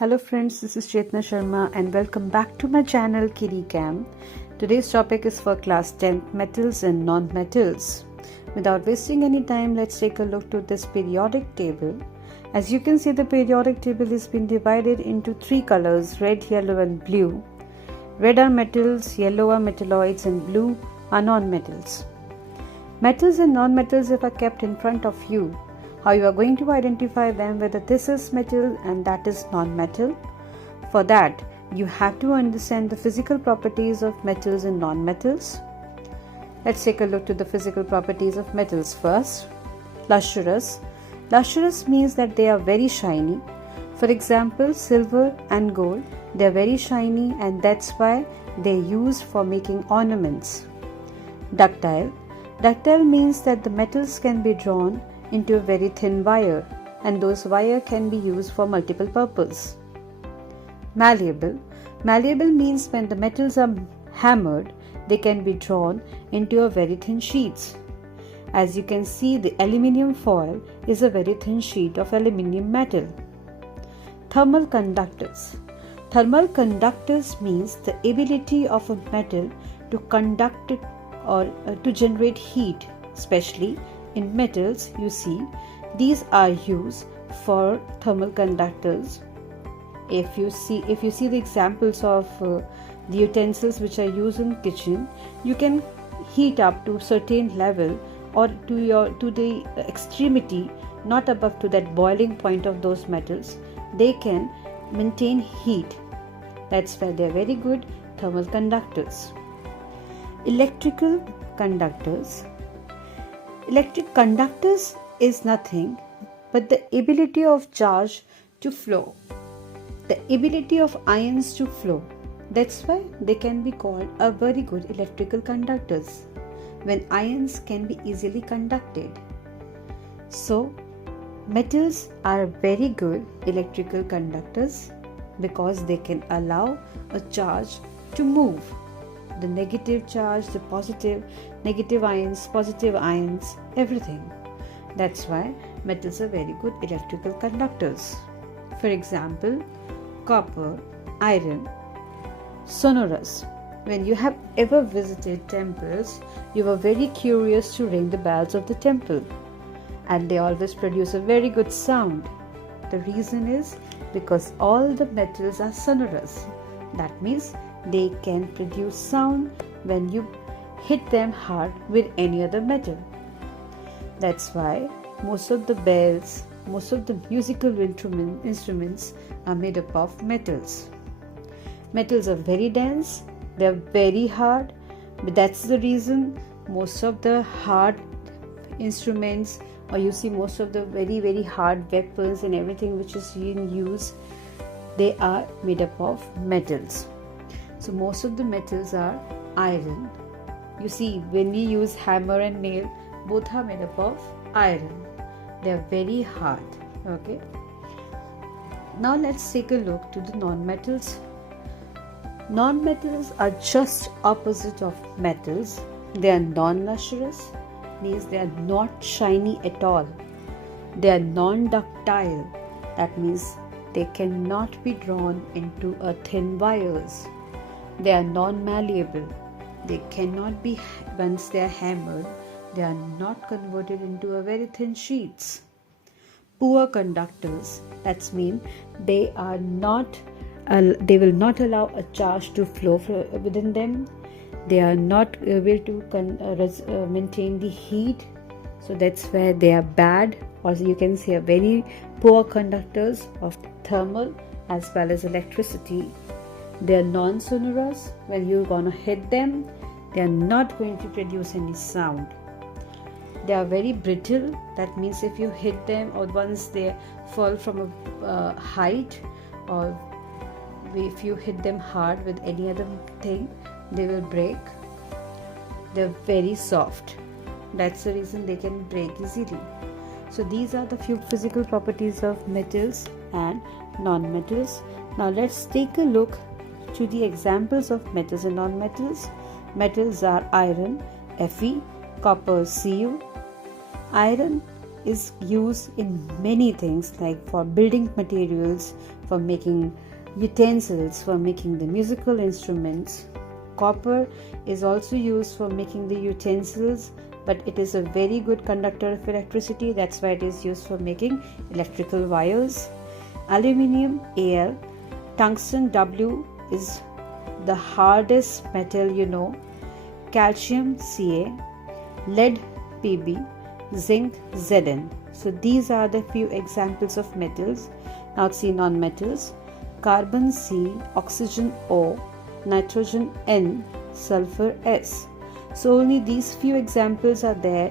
Hello friends, this is Chetna Sharma and welcome back to my channel Kiri Cam. Today's topic is for class 10th, metals and non-metals. Without wasting any time, let's take a look to this periodic table. As you can see, the periodic table has been divided into three colors: red, yellow and blue. Red are metals, yellow are metalloids and blue are non-metals. Metals and non-metals, if are kept in front of you, how you are going to identify them, whether this is metal and that is non-metal? For that, you have to understand the physical properties of metals and non-metals. Let's take a look to the physical properties of metals first. Lustrous. Lustrous means that they are very shiny. For example, silver and gold, they are very shiny and that's why they are used for making ornaments. Ductile. Ductile means that the metals can be drawn into a very thin wire, and those wire can be used for multiple purposes. Malleable. Malleable means when the metals are hammered, they can be drawn into a very thin sheets. As you can see, the aluminium foil is a very thin sheet of aluminium metal. Thermal conductors. Thermal conductors means the ability of a metal to conduct it or to generate heat, especially in metals. You see, these are used for thermal conductors. If you see the examples of the utensils which are used in kitchen, you can heat up to certain level or to the extremity, not above to that boiling point of those metals. They can maintain heat. That's why they are very good thermal conductors. Electrical conductors. Electric conductors is nothing but the ability of charge to flow, the ability of ions to flow. That's why they can be called a very good electrical conductors, when ions can be easily conducted. So, metals are very good electrical conductors because they can allow a charge to move. The negative charge, the positive, negative ions, positive ions, everything. That's why metals are very good electrical conductors. For example, copper, iron. Sonorous. When you have ever visited temples, you were very curious to ring the bells of the temple, and they always produce a very good sound. The reason is because all the metals are sonorous. That means they can produce sound when you hit them hard with any other metal. That's why most of the bells, most of the musical instruments are made up of metals. Metals are very dense, they are very hard, but that's the reason most of the hard instruments, or you see most of the very hard weapons and everything which is in use, they are made up of metals. So most of the metals are iron. You see, when we use hammer and nail, both are made up of iron. They are very hard. Okay. Now let's take a look to the non-metals. Non-metals are just opposite of metals. They are non-lustrous, means they are not shiny at all. They are non-ductile. That means they cannot be drawn into a thin wires. They are non-malleable. They cannot be, once they are hammered, they are not converted into a very thin sheets. Poor conductors, that means they are not, they will not allow a charge to flow within them. They are not able to maintain the heat. So that's where they are bad, or you can say a very poor conductors of thermal as well as electricity. They are non-sonorous. When you're gonna hit them, they are not going to produce any sound. They are very brittle. That means if you hit them, or once they fall from a height, or if you hit them hard with any other thing, they will break. They are very soft. That's the reason they can break easily. So these are the few physical properties of metals and non-metals. Now let's take a look to the examples of metals and non-metals. Metals are iron, Fe, copper, Cu. Iron is used in many things, like for building materials, for making utensils, for making the musical instruments. Copper is also used for making the utensils, but it is a very good conductor of electricity. That's why it is used for making electrical wires. Aluminium, Al. Tungsten, W, is the hardest metal you know. Calcium, Ca. Lead, Pb. Zinc, Zn. So these are the few examples of metals. Now see non-metals. Carbon, C. Oxygen, O. Nitrogen, N. Sulfur, S. So only these few examples are there.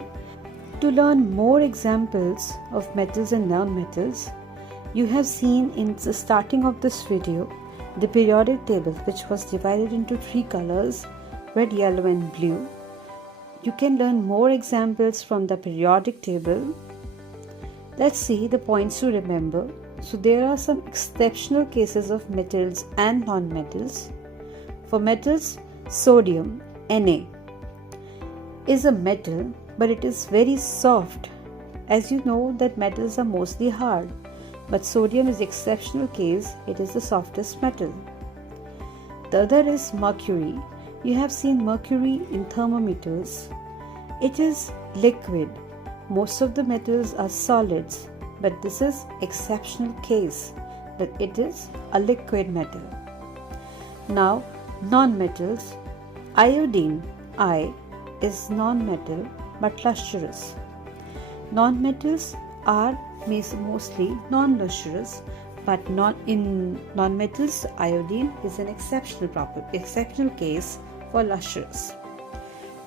To learn more examples of metals and non-metals, you have seen in the starting of this video the periodic table, which was divided into 3 colors, red, yellow and blue. You can learn more examples from the periodic table. Let's see the points to remember. So there are some exceptional cases of metals and non-metals. For metals, sodium, Na, is a metal, but it is very soft. As you know that metals are mostly hard, but sodium is the exceptional case. It is the softest metal. The other is mercury. You have seen mercury in thermometers. It is liquid. Most of the metals are solids, but this is exceptional case that it is a liquid metal. Now, non-metals. Iodine, I, is non-metal but lustrous. Non-metals are mostly non-lustrous, but in non-metals, iodine is an exceptional case for lustrous.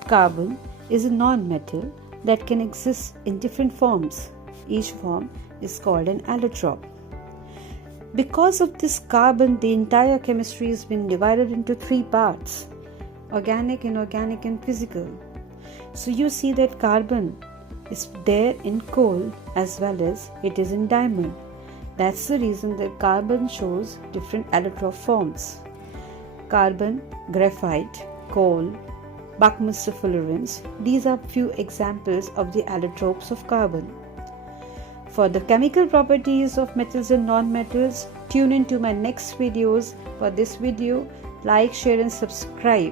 Carbon is a non-metal that can exist in different forms. Each form is called an allotrope. Because of this carbon, the entire chemistry has been divided into 3 parts: organic, inorganic and physical. So you see that carbon is there in coal as well as it is in diamond. That's the reason that carbon shows different allotrope forms. Carbon, graphite, coal, Buckminster fullerenes. These are few examples of the allotropes of carbon. For the chemical properties of metals and non-metals, tune in to my next videos. For this video, like, share and subscribe.